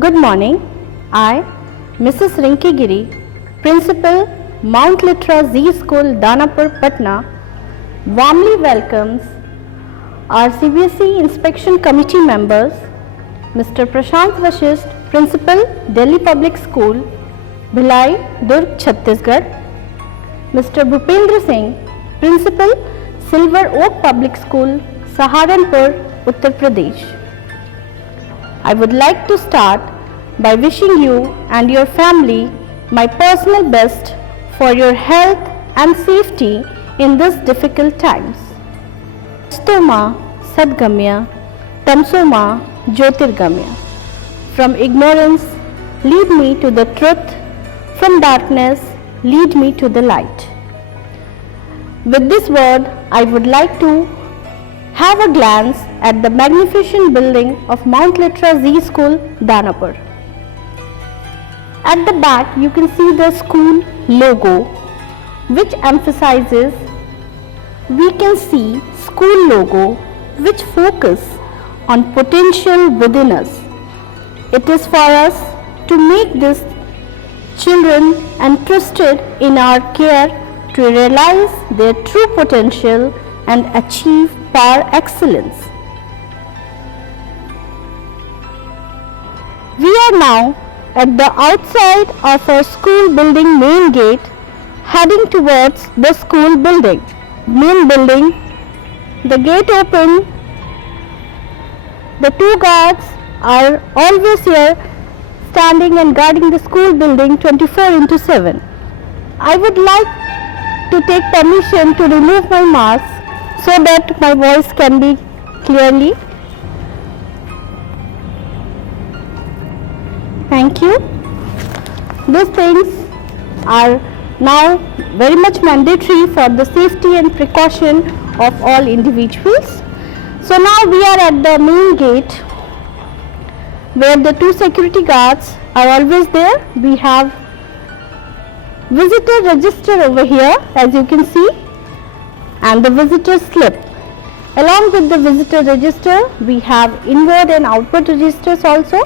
Good morning. I, Mrs. Rinki Giri, Principal, Mount Litra Z School, Danapur, Patna, warmly welcomes our CBSE Inspection Committee members, Mr. Prashant Vashisht, Principal, Delhi Public School, Bhilai, Durg, Chhattisgarh, Mr. Bhupendra Singh, Principal, Silver Oak Public School, Saharanpur, Uttar Pradesh. I would like to start by wishing you and your family my personal best for your health and safety in these difficult times. Stoma Sadgamya, Tamsoma Jyotirgamya. From ignorance, lead me to the truth. From darkness, lead me to the light. With this word, I would like to have a glance at the magnificent building of Mount Litra Z School, Danapur. At the back, you can see the school logo, which emphasizes, we can see school logo which focus on potential within us. It is for us to make these children entrusted in our care to realize their true potential and achieve par excellence. We are now at the outside of our school building main gate, heading towards the school building. Main building, the gate open, the two guards are always here standing and guarding the school building 24/7. I would like to take permission to remove my mask so that my voice can be clearly. Thank you. These things are now very much mandatory for the safety and precaution of all individuals. So now we are at the main gate where the two security guards are always there. We have visitor register over here, as you can see, and the visitor slip. Along with the visitor register, we have inward and outward registers also.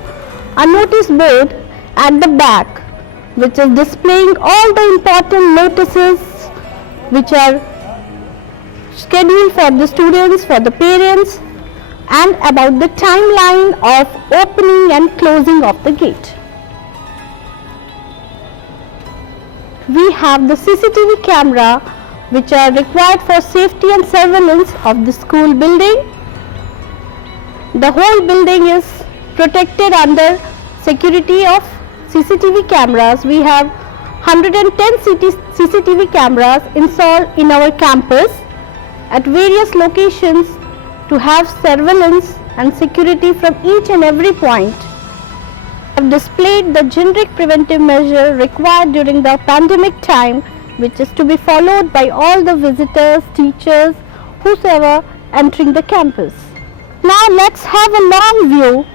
A notice board at the back which is displaying all the important notices which are scheduled for the students, for the parents, and about the timeline of opening and closing of the gate. We have the CCTV camera which are required for safety and surveillance of the school building. The whole building is protected under security of CCTV cameras. We have 110 CCTV cameras installed in our campus at various locations to have surveillance and security from each and every point. We have displayed the generic preventive measure required during the pandemic time, which is to be followed by all the visitors, teachers, whosoever entering the campus. Now let's have a long view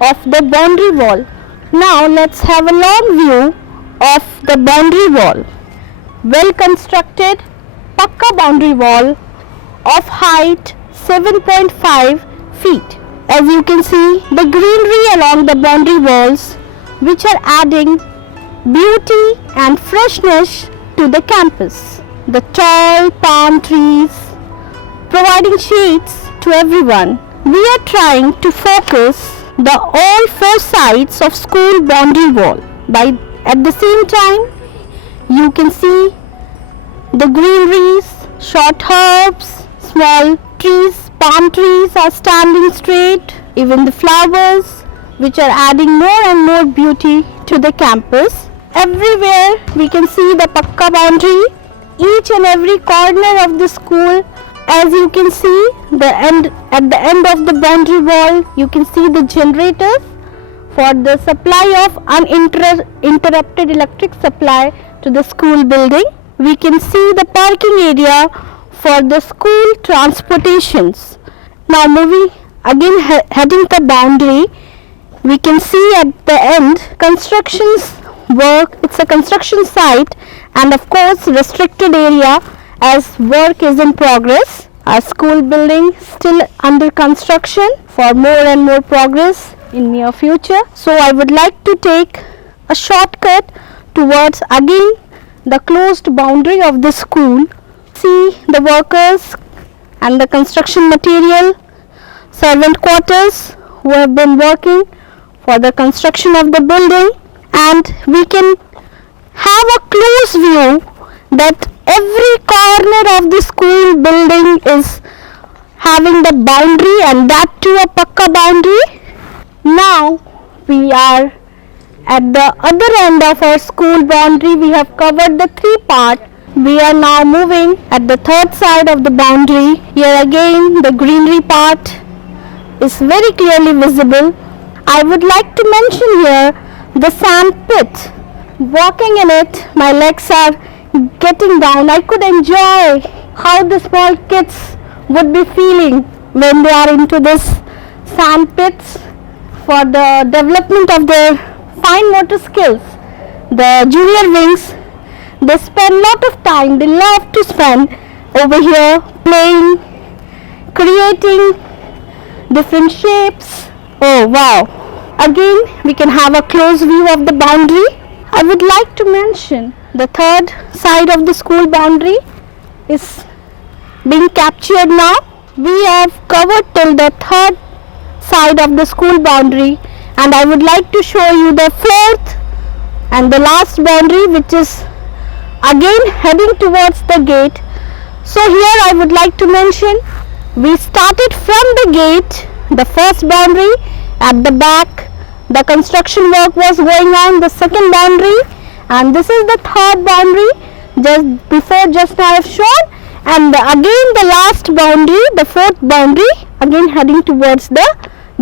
of the boundary wall. Now let's have a long view of the boundary wall. Well constructed Pakka boundary wall of height 7.5 feet. As you can see, the greenery along the boundary walls which are adding beauty and freshness to the campus. The tall palm trees providing shades to everyone. We are trying to focus the all four sides of school boundary wall. At the same time, you can see the greeneries, short herbs, small trees, palm trees are standing straight. Even the flowers which are adding more and more beauty to the campus. Everywhere we can see the Pakka boundary. Each and every corner of the school, as you can see, at the end of the boundary wall, you can see the generators for the supply of uninterrupted electric supply to the school building. We can see the parking area for the school transportations. Now moving again, heading the boundary, we can see at the end constructions work. It's a construction site and of course restricted area as work is in progress. Our school building still under construction. For more and more progress, in near future. So I would like to take a shortcut towards again the closed boundary of the school. See the workers and the construction material, servant quarters who have been working for the construction of the building, and we can have a close view that every corner of the school building is having the boundary, and that too a pakka boundary. Now we are at the other end of our school boundary. We have covered the three parts. We are now moving at the third side of the boundary. Here again the greenery part is very clearly visible. I would like to mention here the sand pit. Walking in it, my legs are getting down. I could enjoy how the small kids would be feeling when they are into this sand pits for the development of their fine motor skills. The junior wings, they spend lot of time, they love to spend over here playing, creating different shapes. Oh wow! Again we can have a close view of the boundary. I would like to mention the third side of the school boundary is being captured now. We have covered till the third side of the school boundary, and I would like to show you the fourth and the last boundary, which is again heading towards the gate. So here I would like to mention we started from the gate, the first boundary. At the back the construction work was going on, the second boundary, and this is the third boundary just now I have shown, and again the last boundary, the fourth boundary, again heading towards the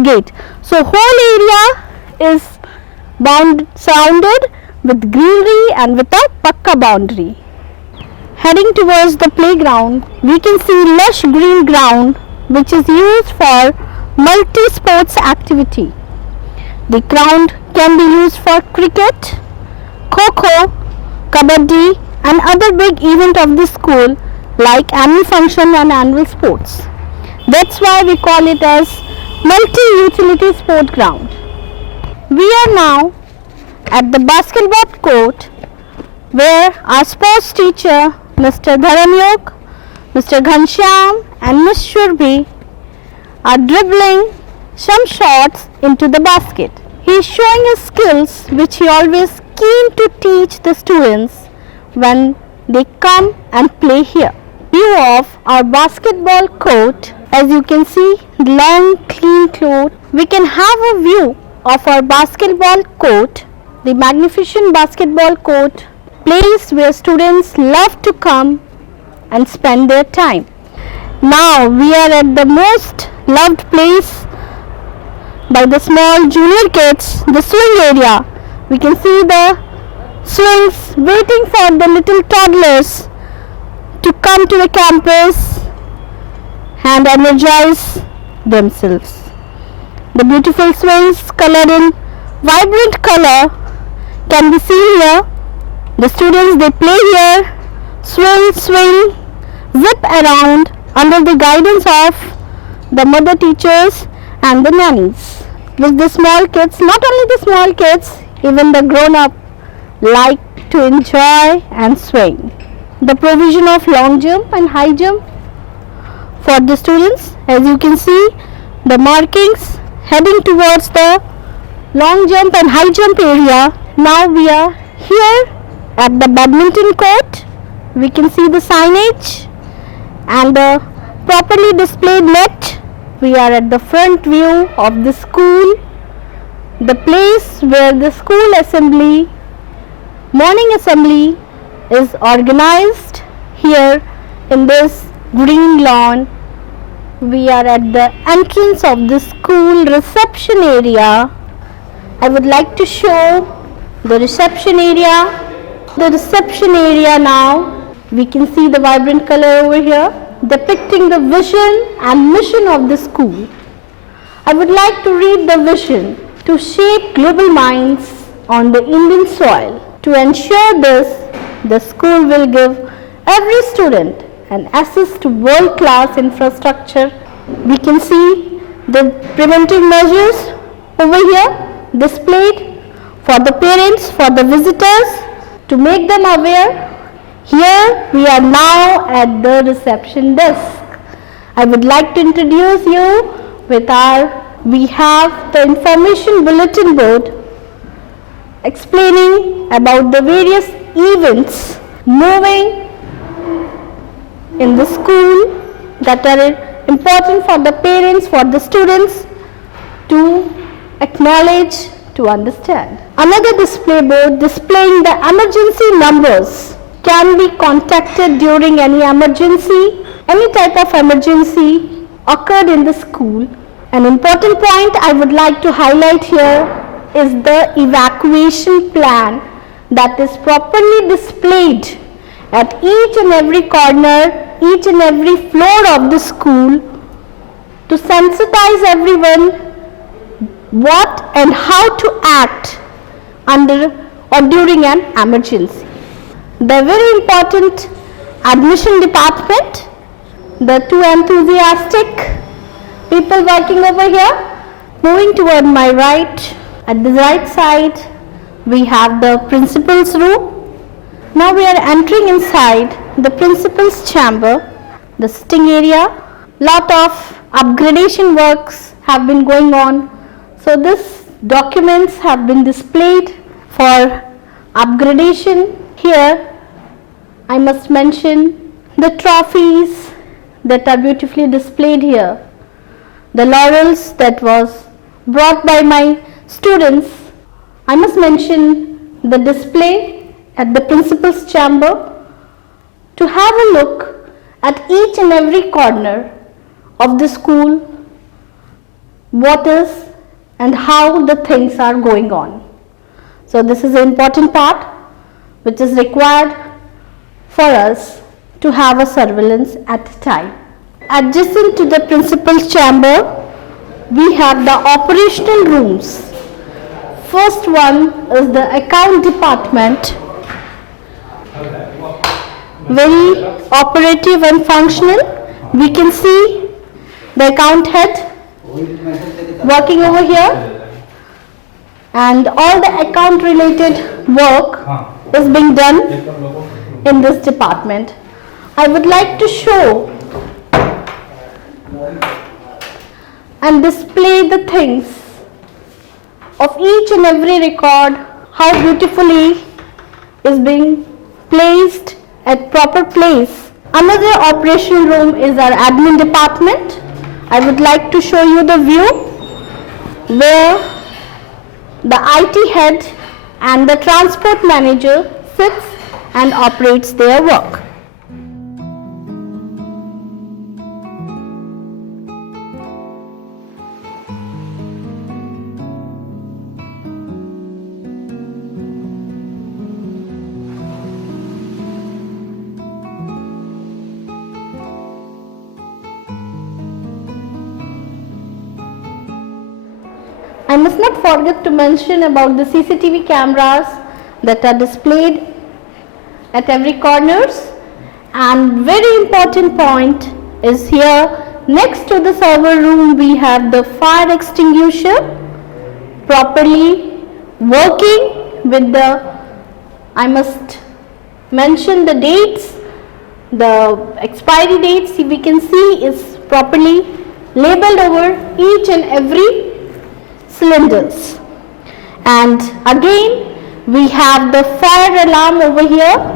gate. So whole area is surrounded with greenery and with a pakka boundary. Heading towards the playground, we can see lush green ground which is used for multi-sports activity. The ground can be used for cricket, kho-kho, kabaddi and other big event of the school like annual function and annual sports. That's why we call it as multi-utility sport ground. We are now at the basketball court where our sports teacher Mr. Dharamyog, Mr. Ghanshyam and Ms. Shurbi are dribbling some shots into the basket. He is showing his skills which he always keen to teach the students when they come and play here. View of our basketball court. As you can see, long clean court. We can have a view of our basketball court, the magnificent basketball court, place where students love to come and spend their time. Now we are at the most loved place by the small junior kids, the swing area. We can see the swings waiting for the little toddlers to come to the campus and energize themselves. The beautiful swings colored in vibrant color can be seen here. The students, they play here, swing, zip around under the guidance of the mother teachers and the nannies. With the small kids, not only the small kids, even the grown-up like to enjoy and swing. The provision of long jump and high jump for the students. As you can see, the markings heading towards the long jump and high jump area. Now we are here at the badminton court. We can see the signage and the properly displayed net. We are at the front view of the school, the place where the school assembly, morning assembly is organized here in this green lawn. We are at the entrance of the school reception area. I would like to show the reception area. The reception area now, we can see the vibrant color over here depicting the vision and mission of the school. I would like to read the vision: to shape global minds on the Indian soil. To ensure this, the school will give every student an access to world-class infrastructure. We can see the preventive measures over here displayed for the parents, for the visitors, to make them aware. Here we are now at the reception desk. I would like to introduce you with we have the information bulletin board explaining about the various events moving in the school that are important for the parents, for the students to acknowledge, to understand. Another display board displaying the emergency numbers. Can be contacted during any emergency, any type of emergency occurred in the school. An important point I would like to highlight here is the evacuation plan that is properly displayed at each and every corner, each and every floor of the school to sensitize everyone what and how to act under or during an emergency. The very important admission department, the two enthusiastic people working over here. Moving toward my right, at the right side we have the principal's room. Now we are entering inside the principal's chamber, the sitting area. Lot of upgradation works have been going on, so these documents have been displayed for upgradation. Here I must mention the trophies that are beautifully displayed here, the laurels that was brought by my students. I must mention the display at the principal's chamber to have a look at each and every corner of the school, what is and how the things are going on. So this is an important part which is required for us to have a surveillance at a time. Adjacent to the principal's chamber, we have the operational rooms. First one is the account department, very operative and functional. We can see the account head working over here, and all the account related work is being done in this department. I would like to show and display the things of each and every record, how beautifully is being placed at proper place. Another operational room is our admin department. I would like to show you the view where the IT head and the transport manager sits and operates their work. I must not forget to mention about the CCTV cameras that are displayed at every corners, and very important point is here next to the server room we have the fire extinguisher properly working with the, I must mention the dates, the expiry dates we can see is properly labeled over each and every cylinders. And again we have the fire alarm over here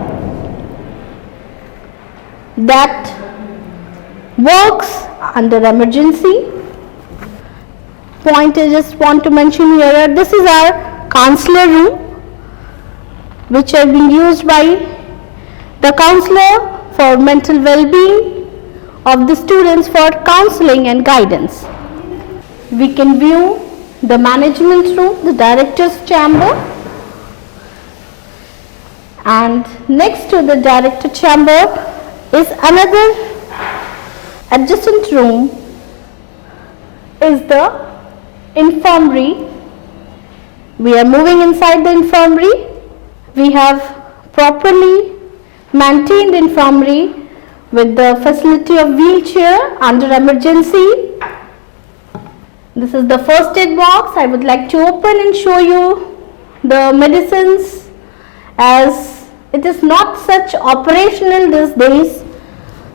that works under emergency. Point I just want to mention here, this is our counselor room which are being used by the counselor for mental well-being of the students for counseling and guidance. We can view the management room, the director's chamber, and next to the director chamber is another adjacent room is the infirmary. We are moving inside the infirmary. We have properly maintained infirmary with the facility of wheelchair under emergency. This is the first aid box. I would like to open and show you the medicines, as it is not such operational these days.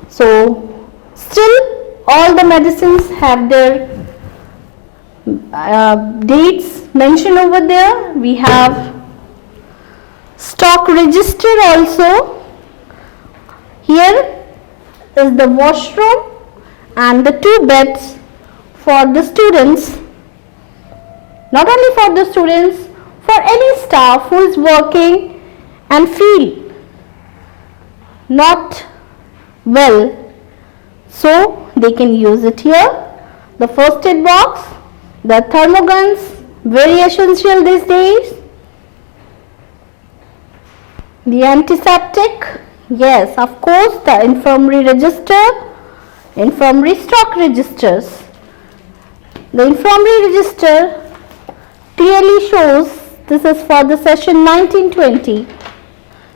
So still all the medicines have their dates mentioned over there. We have stock register also. Here is the washroom and the 2 beds for the students. Not only for the students, for any staff who is working and feel not well, so they can use it here. The first aid box, the thermoguns, very essential these days. The antiseptic, yes, of course, the infirmary register, infirmary stock registers. The infirmary register clearly shows this is for the session 1920.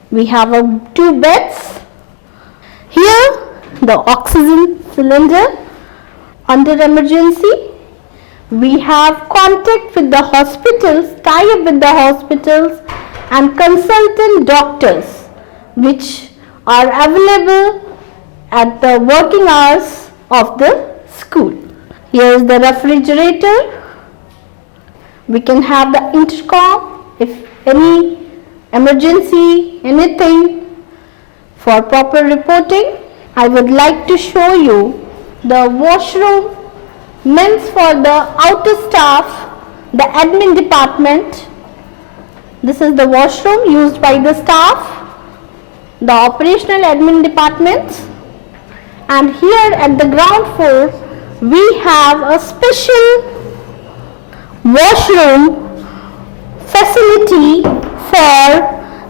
We have 2 beds. Here the oxygen cylinder under emergency. We have contact with the hospitals, tie up with the hospitals and consultant doctors which are available at the working hours of the school. Here is the refrigerator. We can have the intercom if any emergency, anything, for proper reporting. I would like to show you the washroom meant for the outer staff, the admin department. This is the washroom used by the staff, the operational admin departments. And here at the ground floor, we have a special washroom facility for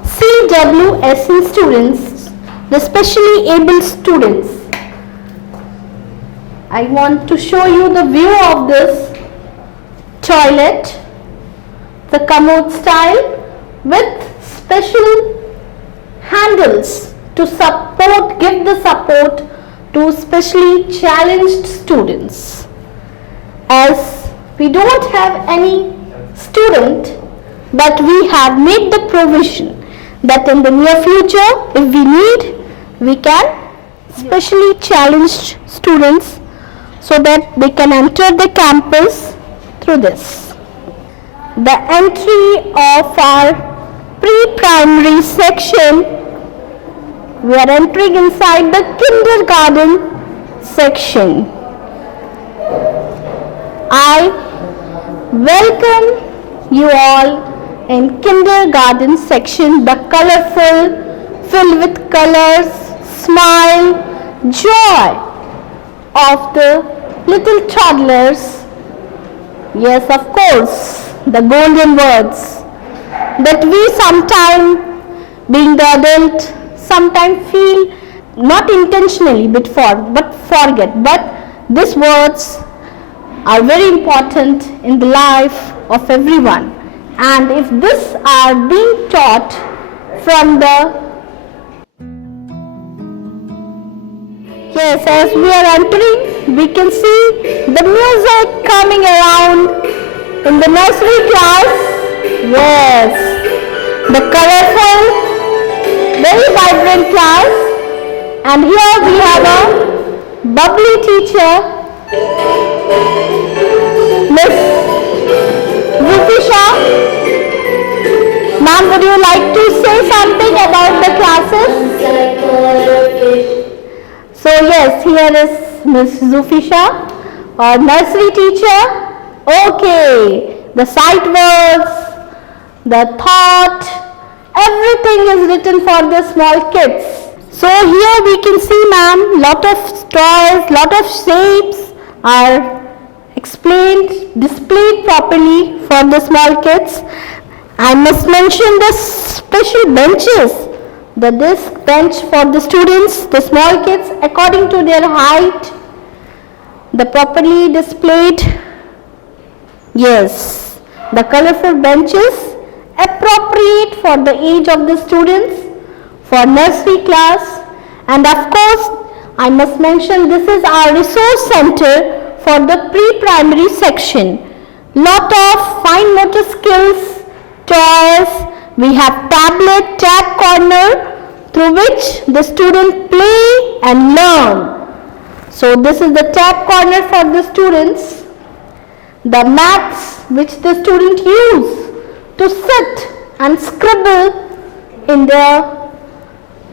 CWSN students, the specially able students. I want to show you the view of this toilet, the commode style with special handles to support, give the support to specially challenged students. As we don't have any student, but we have made the provision that in the near future, if we need, we can specially challenged students so that they can enter the campus through this. The entry of our pre-primary section, we are entering inside the kindergarten section. I welcome you all in kindergarten section, the colorful, filled with colors, smile, joy of the little toddlers. Yes, of course, the golden words that we sometime, being the adult, sometimes feel not intentionally but forget. But these words are very important in the life of everyone. And if this are being taught from the Yes, as we are entering, we can see the music coming around in the nursery class. Yes, the colorful, very vibrant class. And here we have a bubbly teacher, Miss Rufisha. Ma'am, would you like to say something about the classes? So yes, here is Miss Zufisha, our nursery teacher. Okay, the sight words, the thought, everything is written for the small kids. So here we can see, ma'am, lot of toys, lot of shapes are explained, displayed properly for the small kids. I must mention the special benches. The desk bench for the students, the small kids, according to their height, the properly displayed. Yes, the colorful benches appropriate for the age of the students, for nursery class. And of course, I must mention this is our resource center for the pre-primary section. Lot of fine motor skills, toys, we have tablet, tab corner through which the student play and learn. So this is the tab corner for the students. The mats which the student use to sit and scribble in the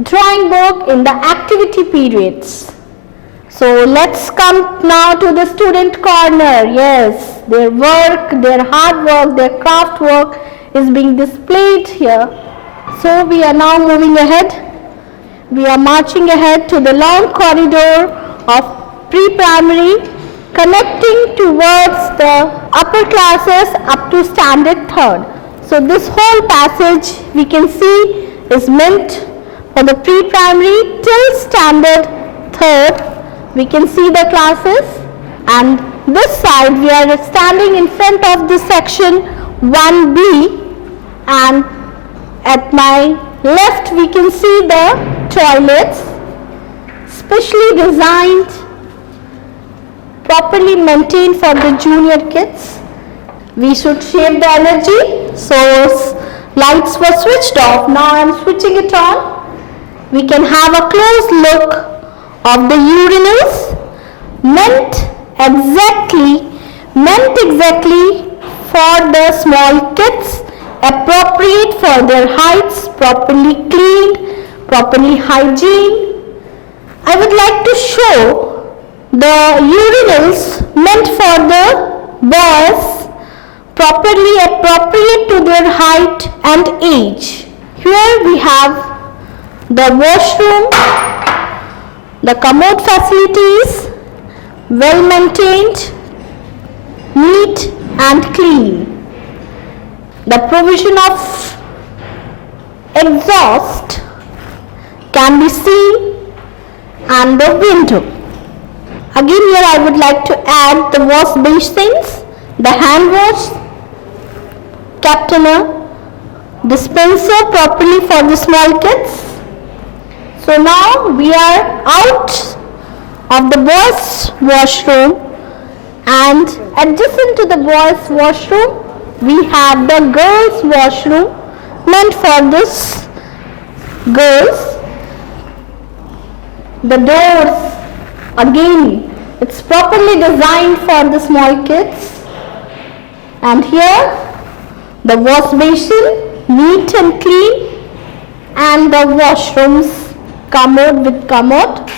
drawing book in the activity periods. So let's come now to the student corner. Yes, their work, their hard work, their craft work is being displayed here. So we are now moving ahead. We are marching ahead to the long corridor of pre-primary, connecting towards the upper classes up to standard 3rd. So this whole passage we can see is meant for the pre-primary till standard 3rd. We can see the classes, and this side we are standing in front of the section 1B, and at my left we can see the toilets, specially designed, properly maintained for the junior kids. We should save the energy, so lights were switched off. Now I am switching it on. We can have a close look of the urinals, meant exactly for the small kids, appropriate for their heights, properly cleaned, properly hygiene. I would like to show the urinals meant for the boys, properly appropriate to their height and age. Here we have the washroom, the commode facilities, well maintained, neat and clean. The provision of exhaust can be seen and the window. Again here I would like to add the wash basins, the hand wash, kept in a dispenser properly for the small kids. So now we are out of the boys' washroom, and adjacent to the boys' washroom we have the girls' washroom meant for this girls. The doors, again, it's properly designed for the small kids, and here the wash basin, neat and clean, and the washrooms commode with commode.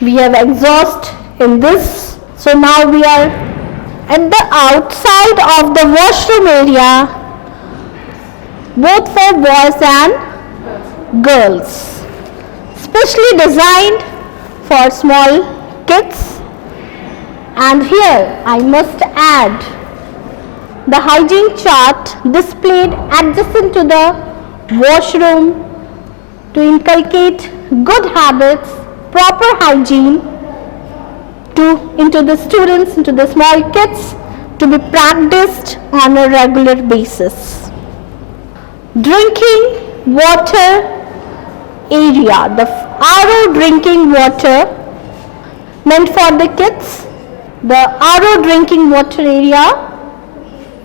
We have exhaust in this. So now we are at the outside of the washroom area, both for boys and girls, specially designed for small kids. And here I must add the hygiene chart displayed adjacent to the washroom to inculcate good habits, proper hygiene into the students, into the small kids, to be practiced on a regular basis. Drinking water area, the RO drinking water meant for the kids, the RO drinking water area,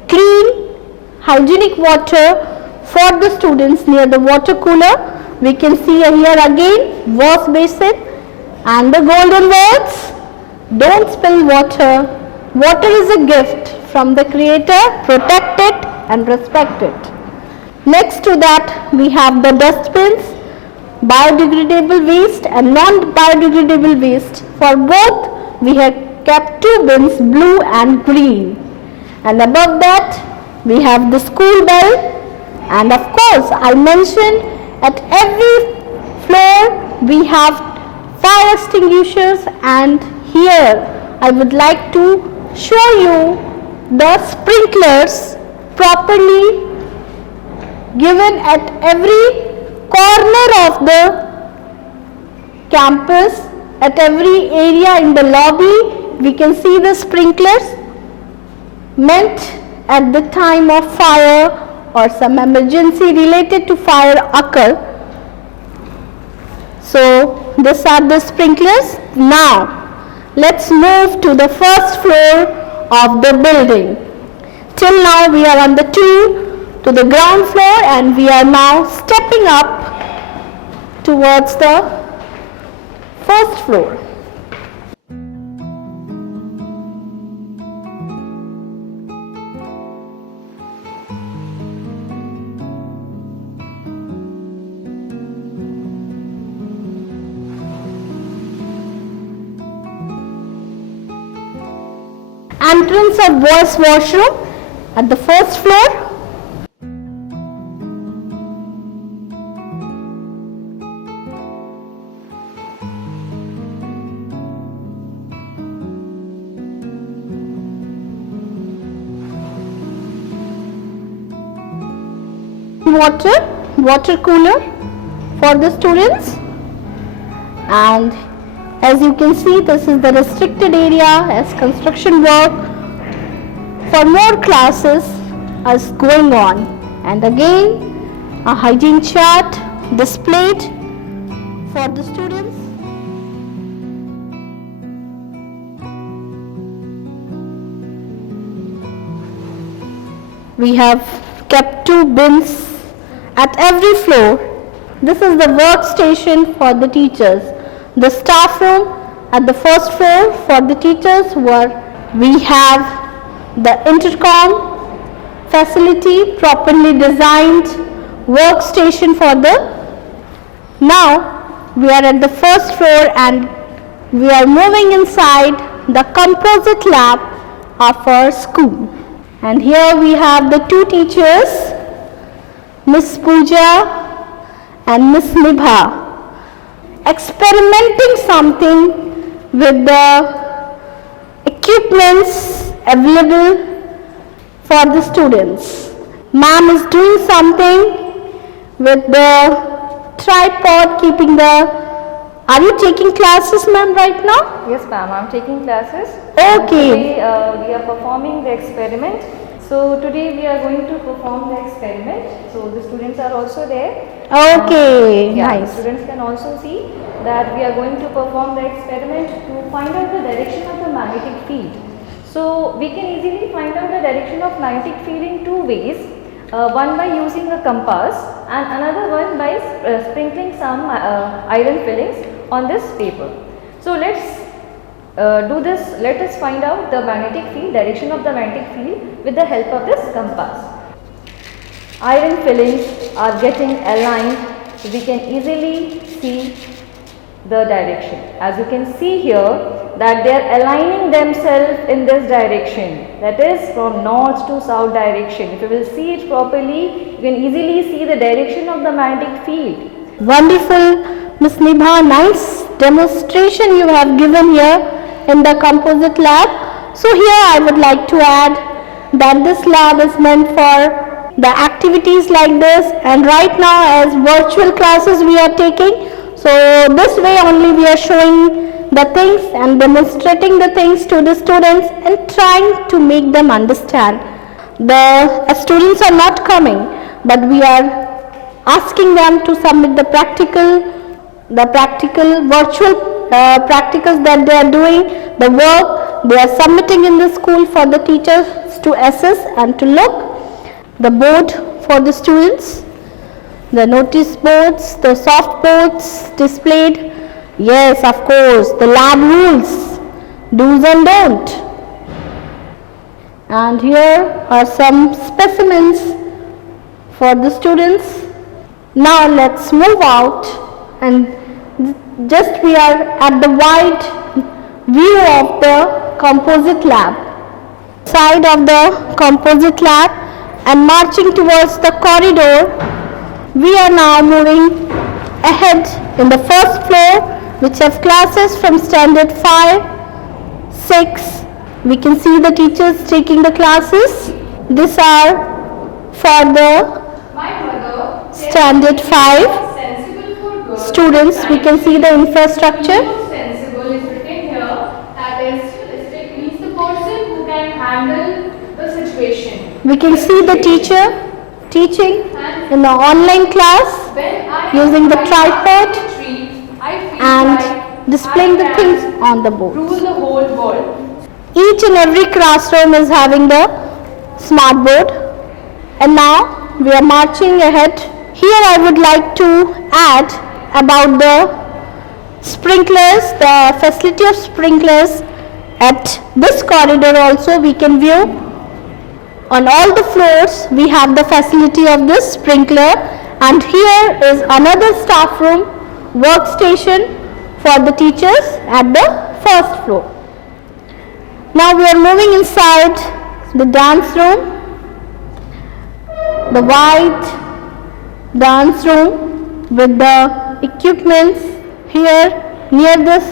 clean, hygienic water for the students near the water cooler. We can see here again wash basin and the golden words, don't spill water. Water is a gift from the Creator, protect it and respect it. Next to that we have the dustbins, biodegradable waste and non-biodegradable waste. For both we have kept two bins, blue and green. And above that we have the school bell, and of course I mentioned at every floor we have fire extinguishers, and here I would like to show you the sprinklers properly given at every corner of the campus, at every area in the lobby. We can see the sprinklers meant at the time of fire or some emergency related to fire occur. So these are the sprinklers. Now Let's move to the first floor of the building. Till now we are on the to the ground floor, and we are now stepping up towards the first floor. Entrance of boys washroom at the first floor. Water cooler for the students, and as you can see, this is the restricted area as construction work for more classes is going on. And again, a hygiene chart displayed for the students. We have kept 2 bins at every floor. This is the workstation for the teachers. The staff room at the first floor for the teachers, where we have the intercom facility, properly designed workstation for the. Now we are at the first floor and we are moving inside the composite lab of our school. And here we have the 2 teachers, Miss Pooja and Miss Nibha, experimenting something with the equipments available for the students. Ma'am is doing something with the tripod, keeping the. Are you taking classes, ma'am, right now? Yes, ma'am, I'm taking classes. Okay. Today we are performing the experiment. So today we are going to perform the experiment. So the students are also there. Okay, nice. The students can also see that we are going to perform the experiment to find out the direction of the magnetic field. So we can easily find out the direction of magnetic field in 2 ways. One by using a compass and another one by sprinkling some iron fillings on this paper. So let's do this. Let us find out the magnetic field, direction of the magnetic field with the help of this compass. Iron fillings are getting aligned, so we can easily see the direction. As you can see here that they are aligning themselves in this direction, that is from north to south direction. If you will see it properly, you can easily see the direction of the magnetic field. Wonderful, Miss Nibha, nice demonstration you have given here in the composite lab. So here I would like to add that this lab is meant for the activities like this, and right now as virtual classes we are taking. So this way only we are showing the things and demonstrating the things to the students and trying to make them understand. The students are not coming, but we are asking them to submit the practical virtual practicals that they are doing, the work they are submitting in the school for the teachers to assess and to look. The board for the students, the notice boards, the soft boards displayed. Yes, of course, the lab rules, do's and don't. And here are some specimens for the students. Now let's move out, and just we are at the wide view of the composite lab. Side of the composite lab and marching towards the corridor, we are now moving ahead in the first floor, which have classes from standard 5, 6. We can see the teachers taking the classes. These are for the standard 5 students. We can see the infrastructure. Sensible is written here. That is, realistic means the person who can handle the situation. We can see the teacher teaching in the online class using the tripod and displaying the things on the board. Rule the whole each and every classroom is having the smart board. And now we are marching ahead. Here I would like to add about the sprinklers, the facility of sprinklers at this corridor also we can view. On all the floors we have the facility of this sprinkler, and here is another staff room workstation for the teachers at the first floor. Now we are moving inside the dance room, the white dance room with the equipments. Here near this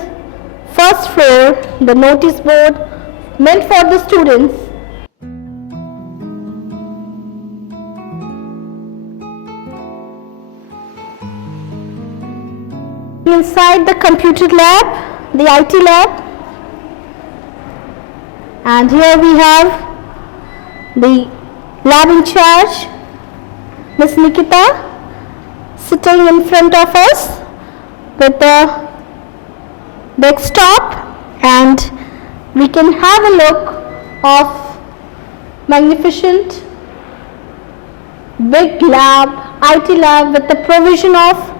first floor, the notice board meant for the students. Inside the computer lab, the IT lab, and here we have the lab in charge, Miss Nikita, sitting in front of us with the desktop, and we can have a look of magnificent big lab, IT lab, with the provision of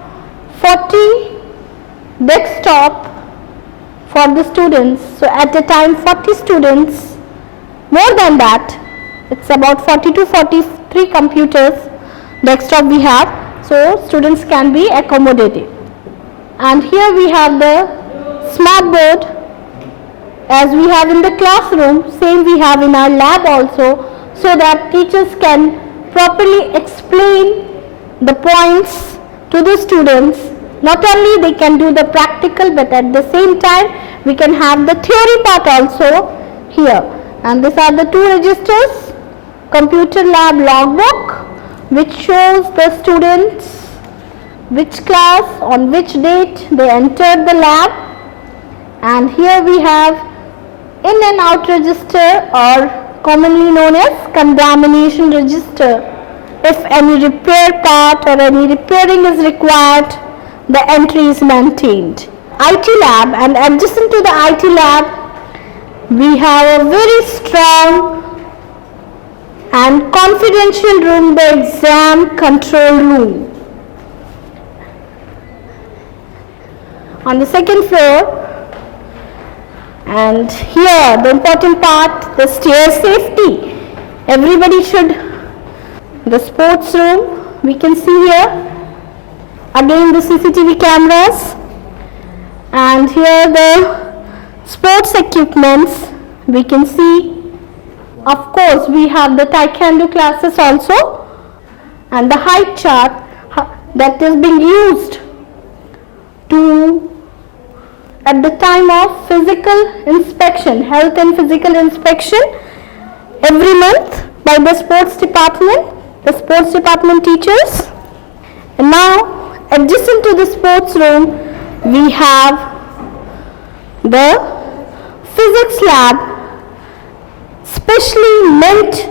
40 desktop for the students. So at a time 40 students, more than that, it's about 40 to 43 computers desktop we have, so students can be accommodated. And here we have the smart board as we have in the classroom, same we have in our lab also, so that teachers can properly explain the points to the students. Not only they can do the practical, but at the same time we can have the theory part also here. And these are the two registers, computer lab logbook, which shows the students which class, on which date they entered the lab. And here we have in and out register, or commonly known as contamination register. If any repair part or any repairing is required, the entry is maintained. IT lab, and adjacent to the IT lab we have a very strong and confidential room, the exam control room. On the second floor, and here the important part, the stair safety. Everybody should, the sports room we can see here, again the CCTV cameras, and here the sports equipments we can see. Of course we have the taekwondo classes also, and the height chart that is being used to at the time of physical inspection, health and physical inspection every month by the sports department teachers. And now adjacent to the sports room we have the physics lab, specially meant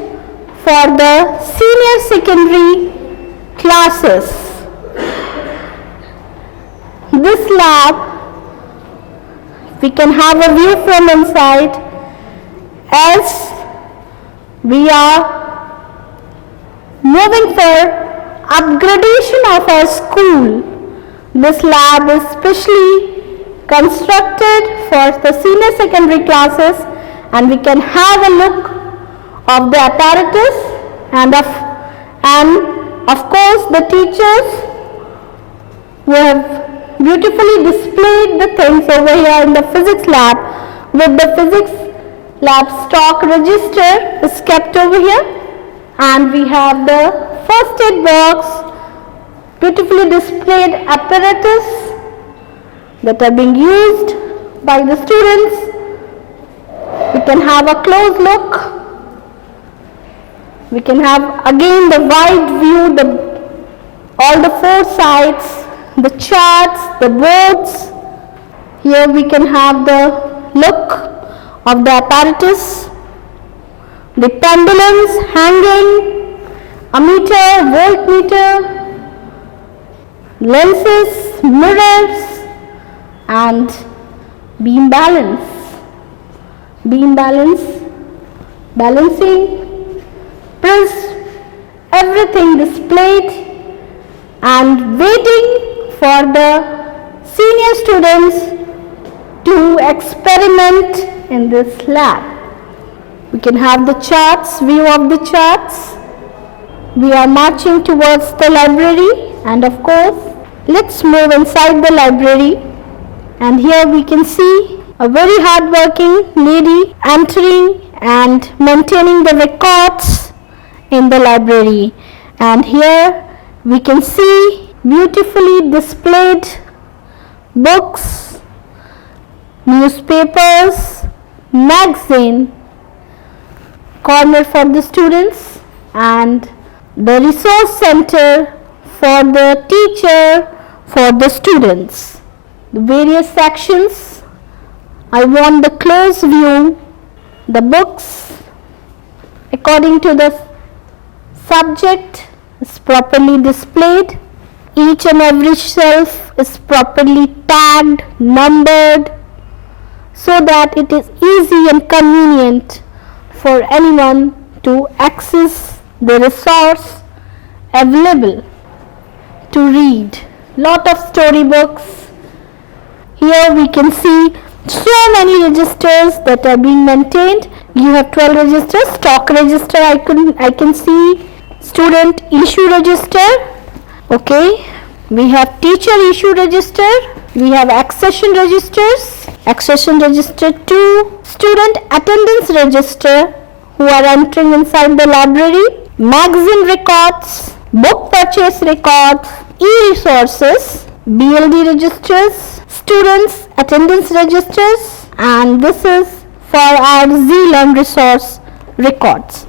for the senior secondary classes. This lab we can have a view from inside as we are moving for upgradation of our school. This lab is specially constructed for the senior secondary classes, and we can have a look of the apparatus and of course the teachers who have beautifully displayed the things over here in the physics lab, with the physics lab stock register is kept over here, and we have the first aid box, beautifully displayed apparatus that are being used by the students. We can have a close look. We can have again the wide view, all the four sides, the charts, the boards. Here we can have the look of the apparatus, the pendulums hanging, ammeter, voltmeter, lenses, mirrors, and beam balance. beam balance, balancing, prism, everything displayed, and waiting for the senior students to experiment in this lab. We can have the charts, view of the charts. We are marching towards the library, and of course, let's move inside the library. And here we can see a very hard-working lady entering and maintaining the records in the library. And here we can see beautifully displayed books, newspapers, magazine, corner for the students, and the resource center for the teacher, for the students. The various sections, I want the close view, the books according to the subject is properly displayed. Each and every shelf is properly tagged, numbered, so that it is easy and convenient for anyone to access the resource available to read. Lot of storybooks. Here we can see so many registers that are being maintained. You have 12 registers, stock register, I can see student issue register. Okay, we have teacher issue register, we have accession registers, accession register 2, student attendance register who are entering inside the library, magazine records, book purchase records, e-resources, BLD registers, students attendance registers, and this is for our Z-Learn resource records.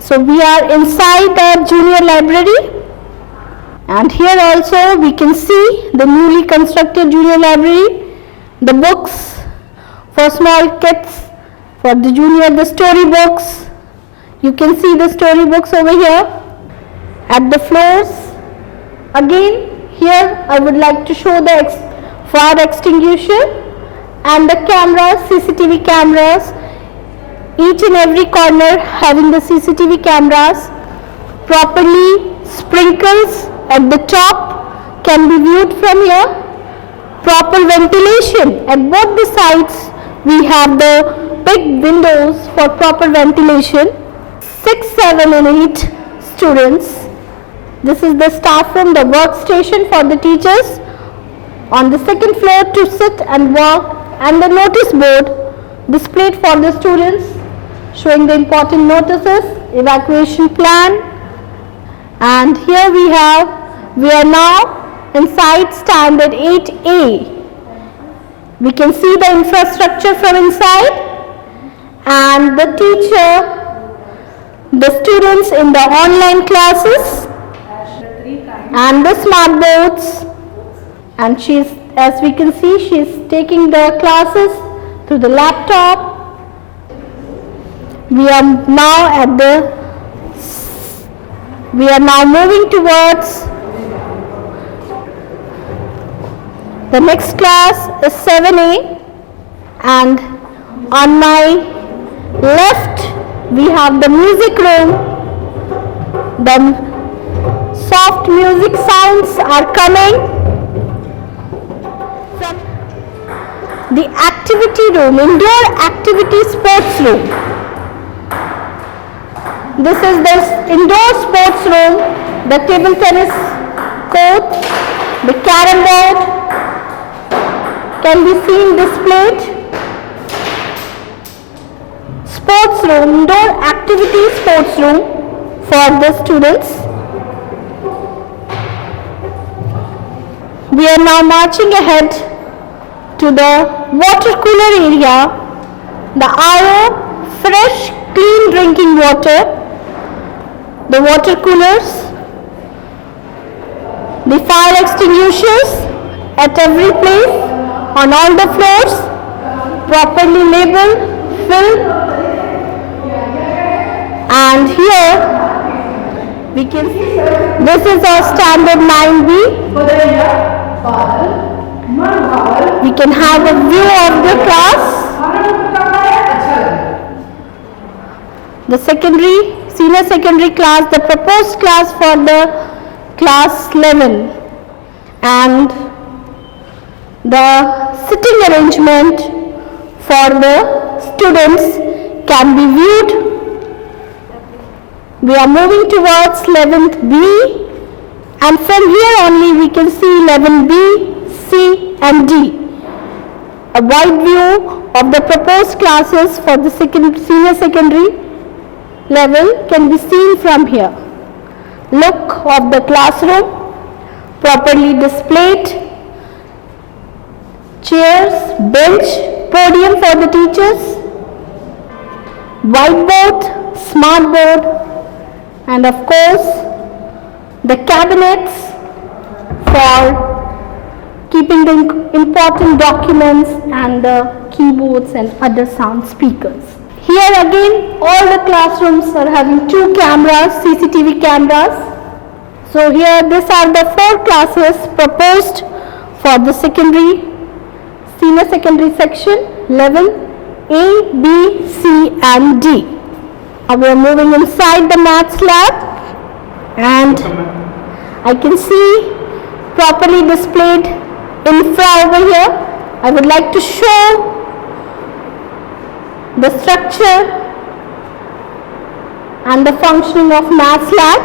So we are inside the junior library, and here also we can see the newly constructed junior library, the books for small kids, for the junior, the story books. You can see the story books over here at the floors. Again, here I would like to show the fire extinguisher and the cameras, CCTV cameras, each and every corner having the CCTV cameras, properly sprinkles at the top can be viewed from here, proper ventilation at both the sides. We have the big windows for proper ventilation. 6, 7 and 8 students. This is the staff room, the workstation for the teachers. On the second floor to sit and work, and the notice board displayed for the students showing the important notices, evacuation plan. And here we are now inside standard 8A. We can see the infrastructure from inside, and the teacher, the students in the online classes, and the smart boards. And as we can see, she is taking the classes through the laptop. We are now moving towards the next class is 7A, and on my left we have the music room. The soft music sounds are coming. The activity room, indoor activity sports room. This is the indoor sports room, the table tennis court, the carom board can be seen displayed. Sports room, indoor activity sports room for the students. We are now marching ahead to the water cooler area, the RO, fresh, clean drinking water, the water coolers, the fire extinguishers at every place, on all the floors, properly labeled, filled. And here we can see this is our standard 9B. We can have a view of the class. the senior secondary class, the proposed class for the class 11, and the sitting arrangement for the students can be viewed. We are moving towards 11th B, and from here only we can see 11B, C and D. A wide view of the proposed classes for the senior secondary level can be seen from here. Look of the classroom, properly displayed chairs, bench, podium for the teachers, whiteboard, smart board, and of course the cabinets for keeping the important documents and the keyboards and other sound speakers. Here again all the classrooms are having 2 cameras, CCTV cameras. So here these are the 4 classes proposed for the senior secondary section, level A, B, C and D. Now we are moving inside the maths lab, and I can see properly displayed infra over here. I would like to show the structure and the functioning of maths lab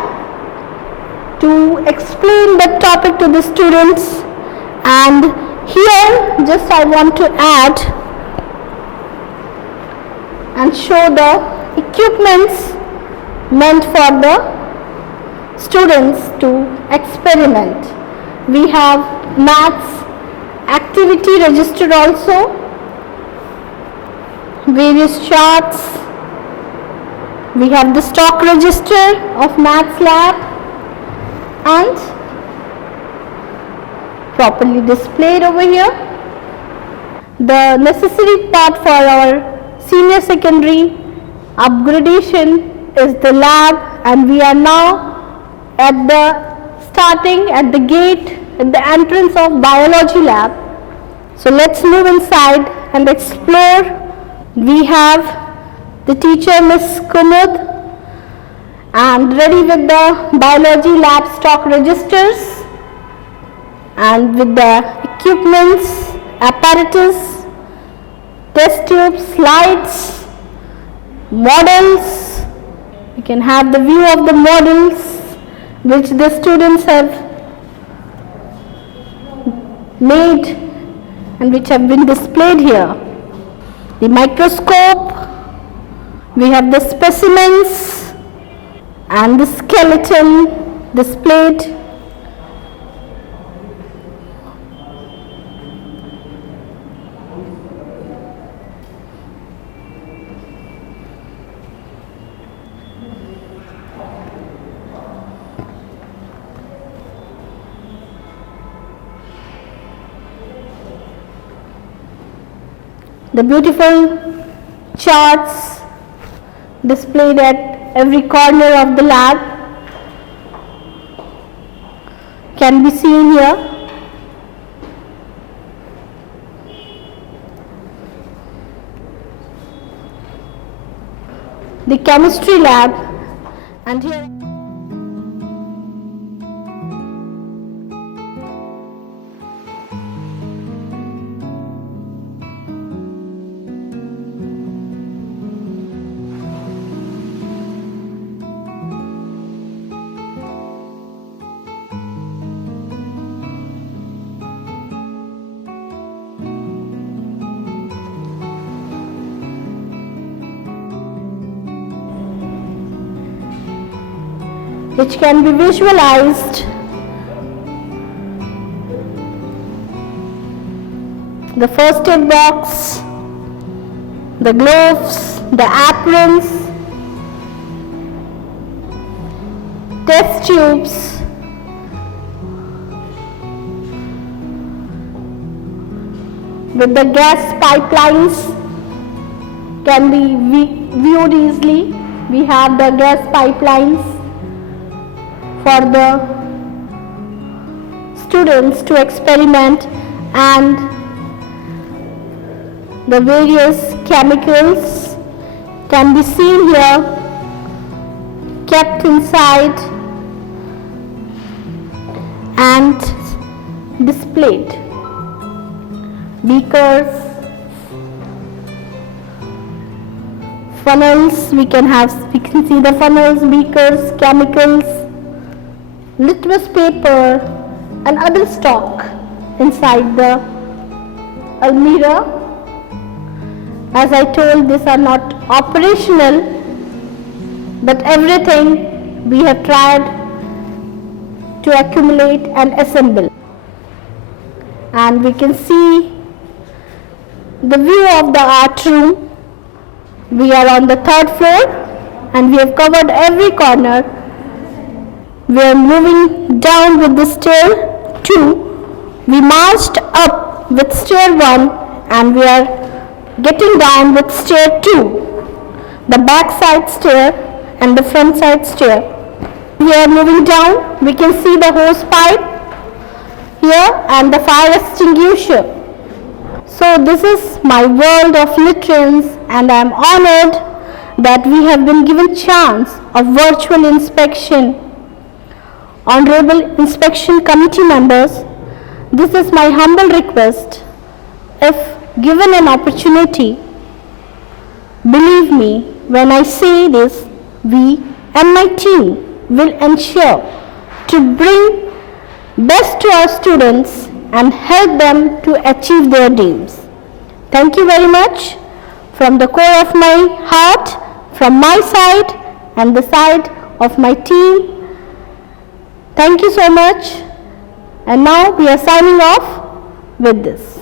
to explain the topic to the students. And here just I want to add and show the equipments meant for the students to experiment. We have maths activity register also, various charts. We have the stock register of maths lab and properly displayed over here. The necessary part for our senior secondary upgradation is the lab, and we are now at the gate at the entrance of biology lab. So let's move inside and explore. We have the teacher Miss Kumud and ready with the biology lab stock registers and with the equipments, apparatus, test tubes, slides, models. You can have the view of the models which the students have made and which have been displayed here. The microscope, we have the specimens and the skeleton displayed. The beautiful charts displayed at every corner of the lab can be seen here. The chemistry lab, and here which can be visualized. The first aid box, the gloves, the aprons, test tubes, with the gas pipelines can be viewed easily. We have the gas pipelines for the students to experiment, and the various chemicals can be seen here kept inside and displayed. Beakers, funnels, we can see the funnels, beakers, chemicals, litmus paper and other stock inside the almirah. As I told, these are not operational, but everything we have tried to accumulate and assemble. And we can see the view of the art room. We are on the 3rd floor and we have covered every corner. We are moving down with the stair 2. We marched up with stair 1 and we are getting down with stair 2. The back side stair and the front side stair. We are moving down. We can see the hose pipe here and the fire extinguisher. So this is my world of litterings, and I am honored that we have been given chance of virtual inspection. Honorable inspection committee members, this is my humble request. If given an opportunity, believe me when I say this, we and my team will ensure to bring best to our students and help them to achieve their dreams. Thank you very much from the core of my heart, from my side and the side of my team. Thank you so much. And now we are signing off with this.